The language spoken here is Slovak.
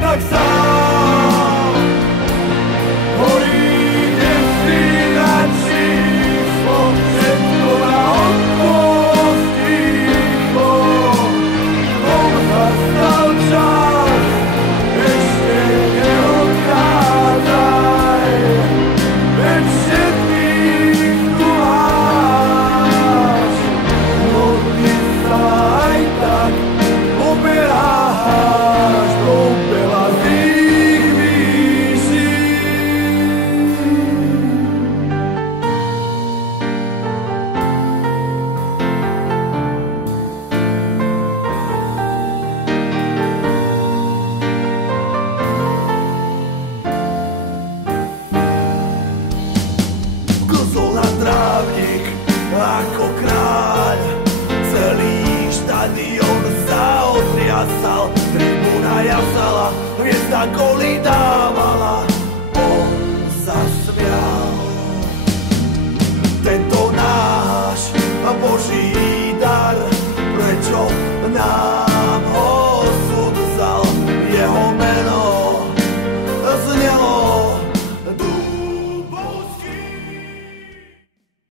tak sám. Horí destinačí číslo, všetko na odpust ticho. Tom zastal čas, ešte neodchádzaj, veď všetkých tu máš. No ty sa aj tak oberáš do belazných výší. Kozol na trávnik ako kráľ, celý štadión sa otriasal, tribúna jasala, hviezda góly dáva.